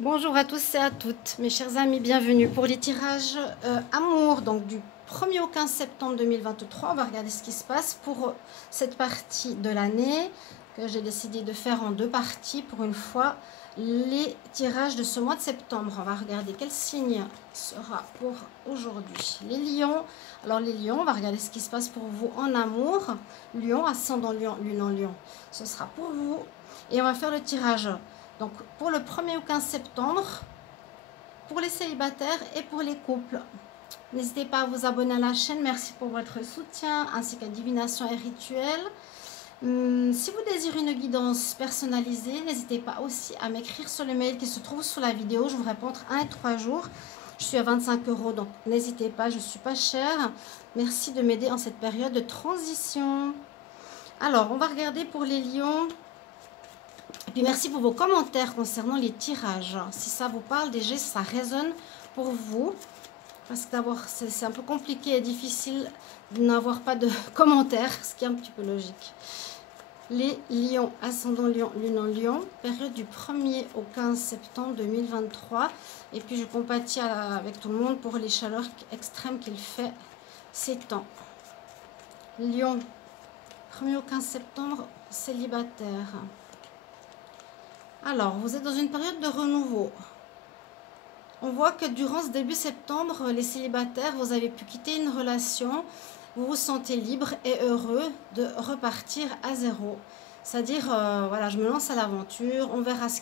Bonjour à tous et à toutes, mes chers amis, bienvenue pour les tirages amour, donc du 1er au 15 septembre 2023. On va regarder ce qui se passe pour cette partie de l'année que j'ai décidé de faire en deux parties pour une fois. Les tirages de ce mois de septembre, on va regarder quel signe sera pour aujourd'hui. Les lions, alors les lions, on va regarder ce qui se passe pour vous en amour. Lion, ascendant lion, lune en lion, ce sera pour vous. Et on va faire le tirage donc pour le 1er au 15 septembre, pour les célibataires et pour les couples. N'hésitez pas à vous abonner à la chaîne, merci pour votre soutien, ainsi qu'à Divination et Rituel. Si vous désirez une guidance personnalisée, n'hésitez pas aussi à m'écrire sur le mail qui se trouve sous la vidéo. Je vous réponds entre 1 et 3 jours. Je suis à 25 €, donc n'hésitez pas, je ne suis pas chère. Merci de m'aider en cette période de transition. Alors, on va regarder pour les lions. Et puis merci pour vos commentaires concernant les tirages. Si ça vous parle déjà, ça résonne pour vous. Parce que d'abord, c'est un peu compliqué et difficile de n'avoir pas de commentaires, ce qui est un petit peu logique. Les lions, ascendant lion, lune en lion, période du 1er au 15 septembre 2023. Et puis je compatis avec tout le monde pour les chaleurs extrêmes qu'il fait ces temps. Lion, 1er au 15 septembre, célibataire. Alors, vous êtes dans une période de renouveau. On voit que durant ce début septembre, les célibataires, vous avez pu quitter une relation. Vous vous sentez libre et heureux de repartir à zéro. C'est-à-dire, voilà, je me lance à l'aventure, on verra ce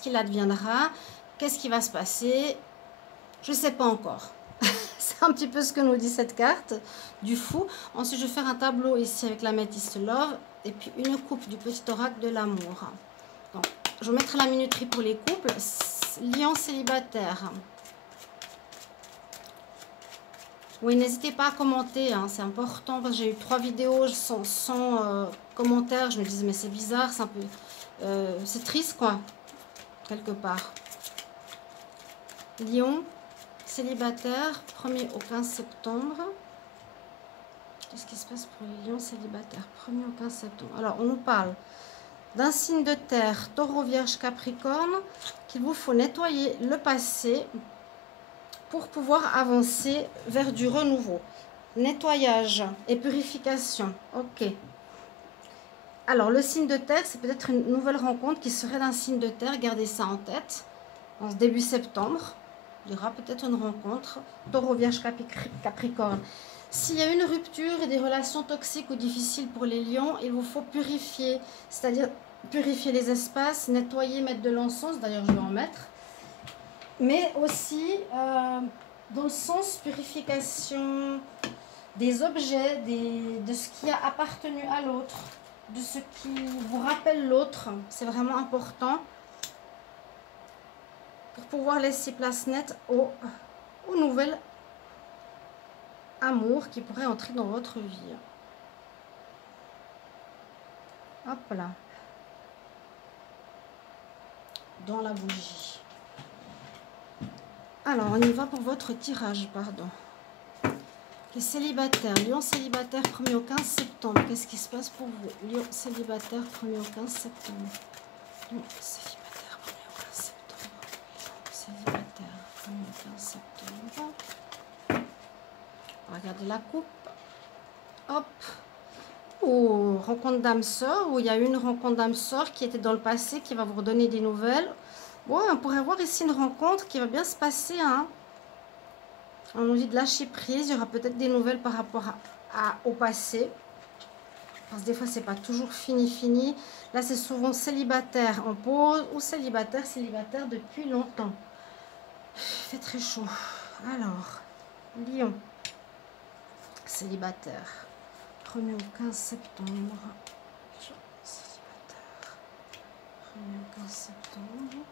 qu'il adviendra, qu'est-ce qui va se passer. Je ne sais pas encore. C'est un petit peu ce que nous dit cette carte du fou. Ensuite, je vais faire un tableau ici avec la métisse Love et puis une coupe du petit oracle de l'amour. Donc, je vais mettre la minuterie pour les couples. Lion célibataire. Oui, n'hésitez pas à commenter, hein, c'est important. J'ai eu 3 vidéos sans commentaires. Je me disais, mais c'est bizarre, c'est un peu... c'est triste, quoi, quelque part. Lion célibataire, 1er au 15 septembre. Qu'est-ce qui se passe pour les lions célibataires, 1er au 15 septembre? Alors, on nous parle d'un signe de terre, taureau, vierge, capricorne, qu'il vous faut nettoyer le passé pour pouvoir avancer vers du renouveau. Nettoyage et purification. Ok. Alors, le signe de terre, c'est peut-être une nouvelle rencontre qui serait d'un signe de terre. Gardez ça en tête. En ce début septembre, il y aura peut-être une rencontre. Taureau, vierge, capricorne. S'il y a une rupture et des relations toxiques ou difficiles pour les lions, il vous faut purifier. C'est-à-dire purifier les espaces, nettoyer, mettre de l'encens. D'ailleurs, je vais en mettre. Mais aussi, dans le sens purification des objets, de ce qui a appartenu à l'autre, de ce qui vous rappelle l'autre. C'est vraiment important pour pouvoir laisser place nette au nouvel amour qui pourrait entrer dans votre vie. Hop là. Dans la bougie. Alors, on y va pour votre tirage, pardon. Les célibataires, lion célibataire 1er au 15 septembre. Qu'est-ce qui se passe pour vous? Lion célibataire 1er au 15 septembre. Lion célibataire 1er au 15 septembre. Lion célibataire 1er au 15 septembre. Regardez la coupe. Hop. Oh, rencontre d'âme sœur, où il y a eu une rencontre d'âme sœur qui était dans le passé, qui va vous redonner des nouvelles. Bon, on pourrait voir ici une rencontre qui va bien se passer. Hein. On nous dit de lâcher prise. Il y aura peut-être des nouvelles par rapport au passé. Parce que des fois, c'est pas toujours fini. Là, c'est souvent célibataire en pause ou célibataire depuis longtemps. Il fait très chaud. Alors, lion, célibataire. 1er au 15 septembre. Célibataire. 1er au 15 septembre.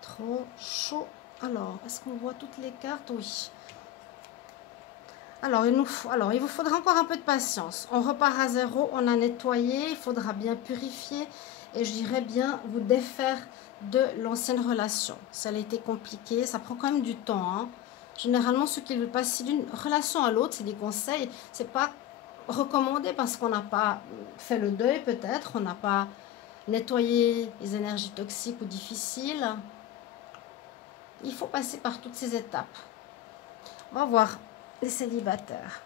Trop chaud. Alors, est-ce qu'on voit toutes les cartes? Oui. Alors, il vous faudra encore un peu de patience. On repart à zéro, on a nettoyé, il faudra bien purifier et je dirais bien vous défaire de l'ancienne relation. Ça a été compliqué, ça prend quand même du temps. Hein. Généralement, ceux qui veulent passer d'une relation à l'autre, c'est des conseils. C'est pas recommandé parce qu'on n'a pas fait le deuil peut-être, on n'a pas nettoyé les énergies toxiques ou difficiles. Il faut passer par toutes ces étapes. On va voir les célibataires.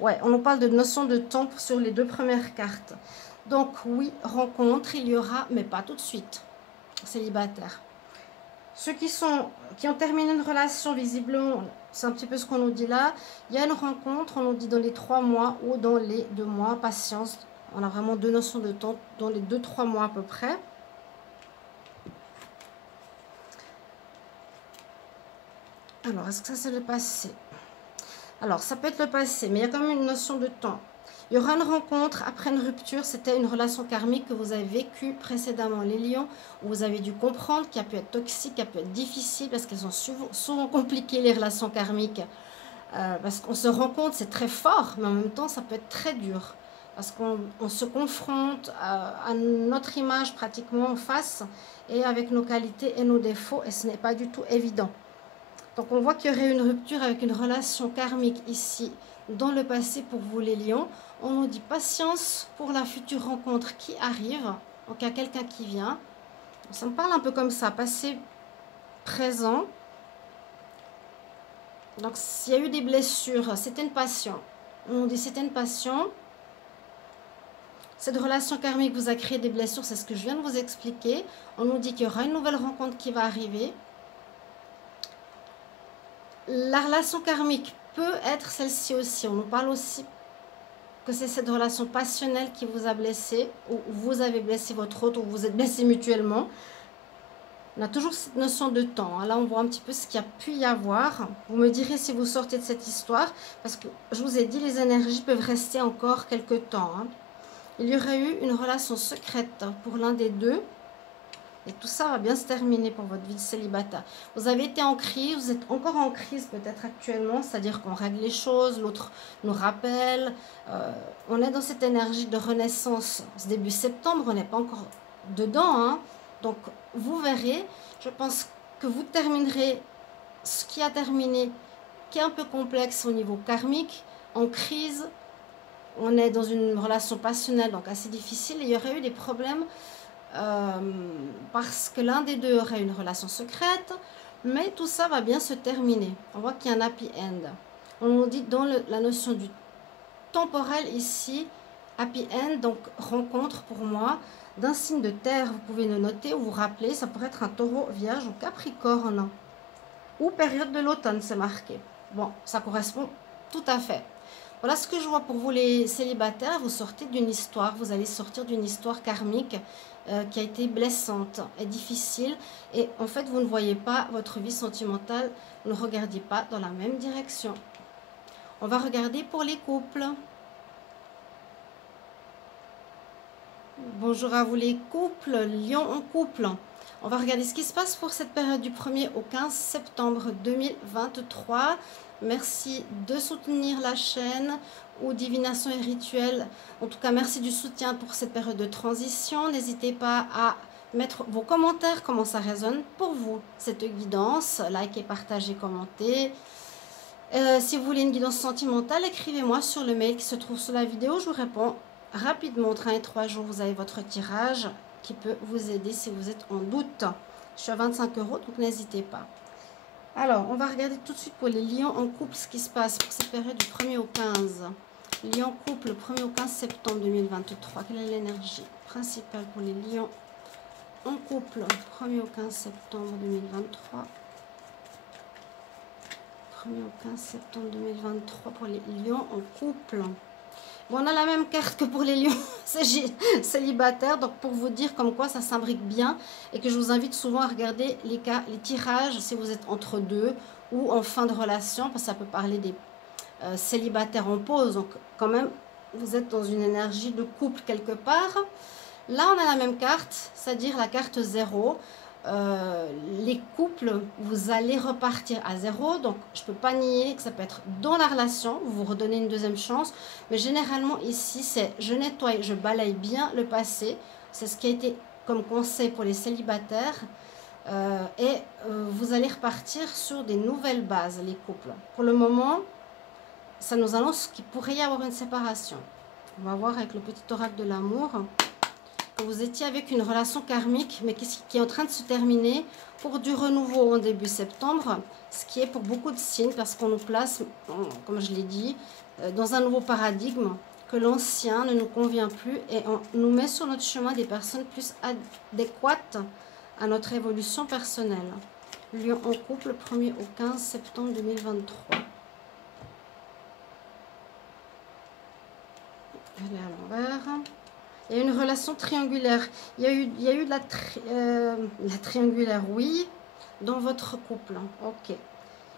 Ouais, on nous parle de notion de temps sur les deux premières cartes. Donc oui, rencontre, il y aura, mais pas tout de suite. Célibataire. Ceux qui ont terminé une relation, visiblement, c'est un petit peu ce qu'on nous dit là. Il y a une rencontre, on nous dit dans les 3 mois ou dans les 2 mois. Patience, on a vraiment deux notions de temps, dans les 2-3 mois à peu près. Alors, est-ce que ça c'est le passé? Alors, ça peut être le passé, mais il y a quand même une notion de temps. Il y aura une rencontre après une rupture. C'était une relation karmique que vous avez vécue précédemment, les lions, où vous avez dû comprendre qui a pu être toxique, qui a pu être difficile, parce qu'elles sont souvent compliquées, les relations karmiques. Parce qu'on se rend compte, c'est très fort, mais en même temps, ça peut être très dur. Parce qu'on se confronte à notre image pratiquement en face, et avec nos qualités et nos défauts, et ce n'est pas du tout évident. Donc on voit qu'il y aurait une rupture avec une relation karmique ici, dans le passé pour vous les lions. On nous dit patience pour la future rencontre qui arrive. Donc il y a quelqu'un qui vient. Ça me parle un peu comme ça, passé, présent. Donc s'il y a eu des blessures, c'était une passion. On nous dit c'était une passion. Cette relation karmique vous a créé des blessures, c'est ce que je viens de vous expliquer. On nous dit qu'il y aura une nouvelle rencontre qui va arriver. La relation karmique peut être celle-ci aussi. On nous parle aussi que c'est cette relation passionnelle qui vous a blessé, ou vous avez blessé votre autre, ou vous êtes blessé mutuellement. On a toujours cette notion de temps. Là, on voit un petit peu ce qu'il y a pu y avoir. Vous me direz si vous sortez de cette histoire, parce que je vous ai dit, les énergies peuvent rester encore quelques temps. Il y aurait eu une relation secrète pour l'un des deux. Et tout ça va bien se terminer pour votre vie de célibataire. Vous avez été en crise, vous êtes encore en crise peut-être actuellement, c'est-à-dire qu'on règle les choses, l'autre nous rappelle. On est dans cette énergie de renaissance. Ce début septembre, on n'est pas encore dedans. Donc, vous verrez, je pense que vous terminerez ce qui a terminé, qui est un peu complexe au niveau karmique, en crise. On est dans une relation passionnelle, donc assez difficile. Et il y aurait eu des problèmes parce que l'un des deux aurait une relation secrète, mais tout ça va bien se terminer. On voit qu'il y a un happy end. On nous dit dans la notion du temporel ici, happy end, donc rencontre pour moi d'un signe de terre. Vous pouvez le noter ou vous rappeler, ça pourrait être un taureau, vierge ou capricorne, ou période de l'automne, c'est marqué. Bon, ça correspond tout à fait. Voilà ce que je vois pour vous les célibataires. Vous sortez d'une histoire, vous allez sortir d'une histoire karmique qui a été blessante et difficile. Et en fait, vous ne voyez pas votre vie sentimentale, vous ne regardez pas dans la même direction. On va regarder pour les couples. Bonjour à vous les couples, Lion en couple. On va regarder ce qui se passe pour cette période du 1er au 15 septembre 2023. Merci de soutenir la chaîne ou divination et rituel. En tout cas, merci du soutien pour cette période de transition. N'hésitez pas à mettre vos commentaires, comment ça résonne pour vous, cette guidance. Likez, partagez, commentez. Si vous voulez une guidance sentimentale, écrivez-moi sur le mail qui se trouve sous la vidéo. Je vous réponds rapidement. Entre 1 et 3 jours, vous avez votre tirage qui peut vous aider si vous êtes en doute. Je suis à 25 €, donc n'hésitez pas. Alors, on va regarder tout de suite pour les lions en couple ce qui se passe pour cette période du 1er au 15. Lions couple, 1er au 15 septembre 2023. Quelle est l'énergie principale pour les lions en couple, 1er au 15 septembre 2023. 1er au 15 septembre 2023 pour les lions en couple. Bon, on a la même carte que pour les lions célibataires, donc pour vous dire comme quoi ça s'imbrique bien et que je vous invite souvent à regarder les tirages si vous êtes entre deux ou en fin de relation, parce que ça peut parler des célibataires en pause, donc quand même vous êtes dans une énergie de couple quelque part. Là on a la même carte, c'est-à-dire la carte 0. Les couples, vous allez repartir à 0, donc je peux pas nier que ça peut être dans la relation, vous vous redonnez une deuxième chance, mais généralement ici c'est je nettoie, je balaye bien le passé. C'est ce qui a été comme conseil pour les célibataires. Vous allez repartir sur des nouvelles bases, les couples. Pour le moment, ça nous annonce qu'il pourrait y avoir une séparation. On va voir avec le petit oracle de l'amour que vous étiez avec une relation karmique, mais qui est en train de se terminer pour du renouveau en début septembre, ce qui est pour beaucoup de signes, parce qu'on nous place, comme je l'ai dit, dans un nouveau paradigme, que l'ancien ne nous convient plus et on nous met sur notre chemin des personnes plus adéquates à notre évolution personnelle. Lion en couple, 1er au 15 septembre 2023. Elle est à l'envers. Il y a une relation triangulaire. Il y a eu de la triangulaire, oui, dans votre couple. Ok.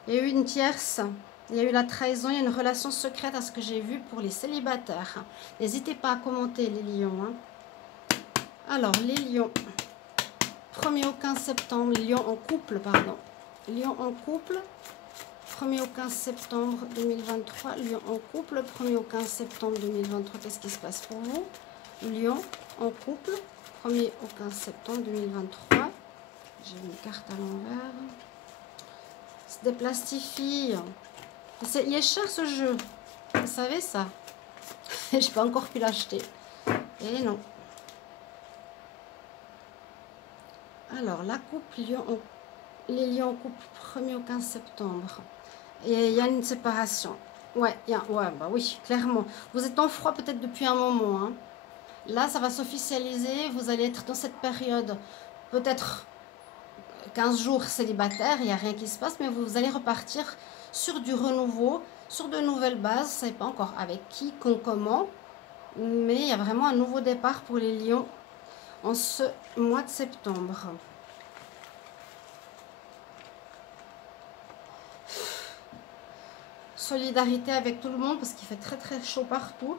Il y a eu une tierce. Il y a eu la trahison. Il y a une relation secrète à ce que j'ai vu pour les célibataires. N'hésitez pas à commenter les lions. Hein. Alors, les lions. 1er au 15 septembre. Lion en couple, pardon. Lion en couple. 1er au 15 septembre 2023. Lion en couple. 1er au 15 septembre 2023. Qu'est-ce qui se passe pour vous? Lion en couple, 1er au 15 septembre 2023. J'ai une carte à l'envers. Se déplastifie. Il est cher ce jeu. Vous savez ça? Je n'ai pas encore pu l'acheter. Et non. Alors, la coupe, les lions en couple, 1er au 15 septembre. Et il y a une séparation. Ouais, bah oui, clairement. Vous êtes en froid peut-être depuis un moment, hein. Là, ça va s'officialiser. Vous allez être dans cette période, peut-être 15 jours célibataire, il n'y a rien qui se passe, mais vous allez repartir sur du renouveau, sur de nouvelles bases. Vous ne savez pas encore avec qui, comment, mais il y a vraiment un nouveau départ pour les lions en ce mois de septembre. Solidarité avec tout le monde parce qu'il fait très très chaud partout.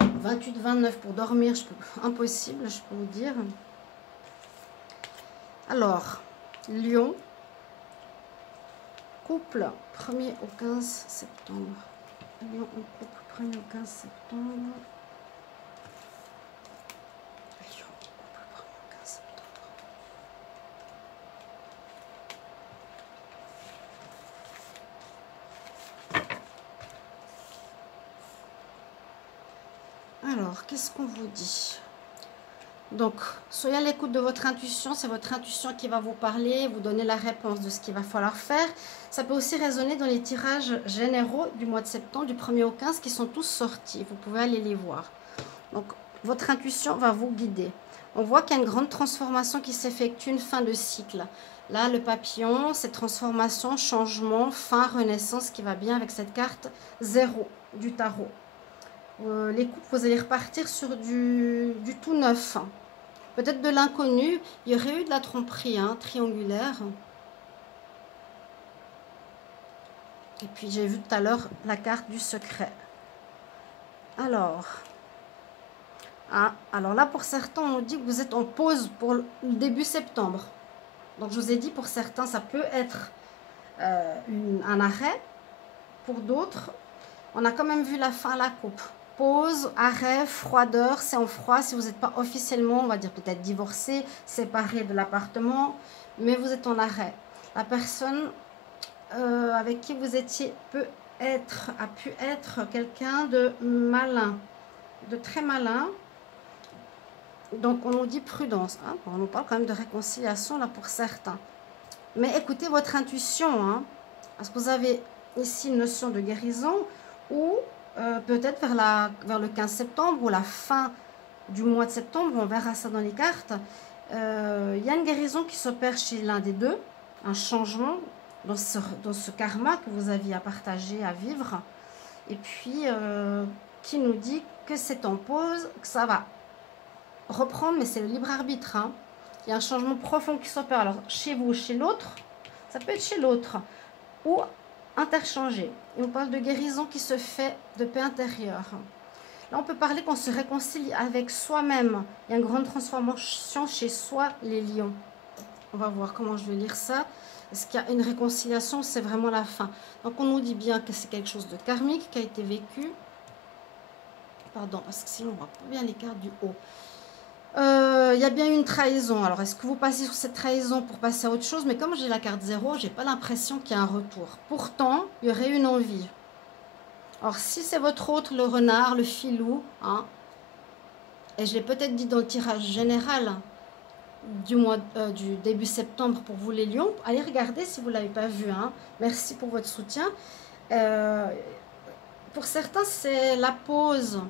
28-29 pour dormir, impossible, je peux vous dire. Alors, Lion, couple, 1er au 15 septembre. Lion en couple, 1er au 15 septembre. Lion en couple, 1er au 15 septembre. Alors, qu'est-ce qu'on vous dit? Donc, soyez à l'écoute de votre intuition. C'est votre intuition qui va vous parler, vous donner la réponse de ce qu'il va falloir faire. Ça peut aussi résonner dans les tirages généraux du mois de septembre, du 1er au 15, qui sont tous sortis. Vous pouvez aller les voir. Donc, votre intuition va vous guider. On voit qu'il y a une grande transformation qui s'effectue, une fin de cycle. Là, le papillon, c'est transformation, changement, fin, renaissance, qui va bien avec cette carte 0 du tarot. Les couples, vous allez repartir sur du tout neuf. Peut-être de l'inconnu. Il y aurait eu de la tromperie, hein, triangulaire. Et puis, j'ai vu tout à l'heure la carte du secret. Alors là, pour certains, on nous dit que vous êtes en pause pour le début septembre. Donc, je vous ai dit, pour certains, ça peut être un arrêt. Pour d'autres, on a quand même vu la fin à la coupe. Pause, arrêt, froideur, c'est en froid. Si vous n'êtes pas officiellement, on va dire peut-être divorcé, séparé de l'appartement, mais vous êtes en arrêt. La personne avec qui vous étiez a pu être quelqu'un de malin, de très malin. Donc on nous dit prudence. Hein. On nous parle quand même de réconciliation là pour certains. Mais écoutez votre intuition, hein, parce que vous avez ici une notion de guérison ou peut-être vers le 15 septembre ou la fin du mois de septembre, on verra ça dans les cartes. Il y a une guérison qui s'opère chez l'un des deux, un changement dans ce karma que vous aviez à partager, à vivre, et puis qui nous dit que c'est en pause, que ça va reprendre, mais c'est le libre arbitre. Hein. Il y a un changement profond qui s'opère, alors chez vous, chez l'autre, ça peut être chez l'autre, ou interchanger. Et on parle de guérison qui se fait de paix intérieure. Là, on peut parler qu'on se réconcilie avec soi-même. Il y a une grande transformation chez soi, les lions. On va voir comment je vais lire ça. Est-ce qu'il y a une réconciliation? C'est vraiment la fin. Donc, on nous dit bien que c'est quelque chose de karmique qui a été vécu. Pardon, parce que sinon, on ne voit pas bien les cartes du haut. Il y a bien une trahison. Alors, est-ce que vous passez sur cette trahison pour passer à autre chose? Mais comme j'ai la carte 0, j'ai pas l'impression qu'il y a un retour. Pourtant, il y aurait une envie. Alors, si c'est votre autre, le renard, le filou, hein, et je l'ai peut-être dit dans le tirage général du début septembre pour vous les lions, allez regarder si vous ne l'avez pas vu. Hein. Merci pour votre soutien. Pour certains, c'est la pause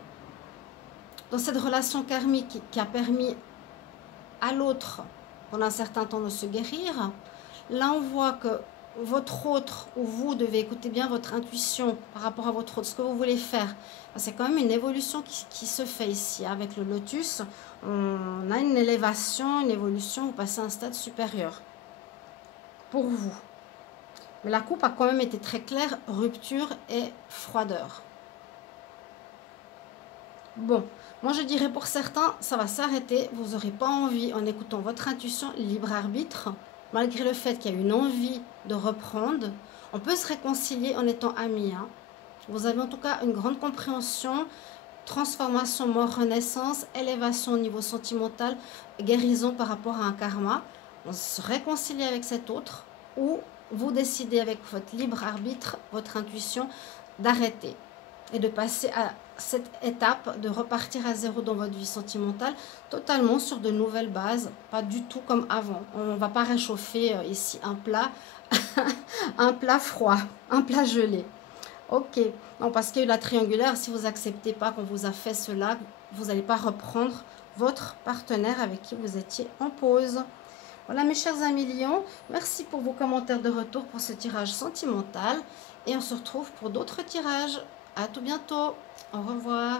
dans cette relation karmique qui a permis à l'autre pendant un certain temps de se guérir. Là, on voit que votre autre ou vous devez écouter bien votre intuition par rapport à votre autre, ce que vous voulez faire. C'est quand même une évolution qui se fait ici. Avec le lotus, on a une élévation, une évolution, vous passez à un stade supérieur pour vous. Mais la coupe a quand même été très claire, rupture et froideur. Bon, moi je dirais pour certains, ça va s'arrêter, vous n'aurez pas envie en écoutant votre intuition, libre arbitre, malgré le fait qu'il y a une envie de reprendre, on peut se réconcilier en étant amis. Hein. Vous avez en tout cas une grande compréhension, transformation, mort, renaissance, élévation au niveau sentimental, guérison par rapport à un karma. On se réconcilie avec cet autre ou vous décidez avec votre libre arbitre, votre intuition, d'arrêter et de passer à cette étape de repartir à zéro dans votre vie sentimentale, totalement sur de nouvelles bases, pas du tout comme avant. On ne va pas réchauffer ici un plat, un plat froid, un plat gelé. Ok, non, parce qu'il y a eu la triangulaire, si vous n'acceptez pas qu'on vous a fait cela, vous n'allez pas reprendre votre partenaire avec qui vous étiez en pause. Voilà mes chers amis lions, merci pour vos commentaires de retour pour ce tirage sentimental et on se retrouve pour d'autres tirages. À tout bientôt, au revoir.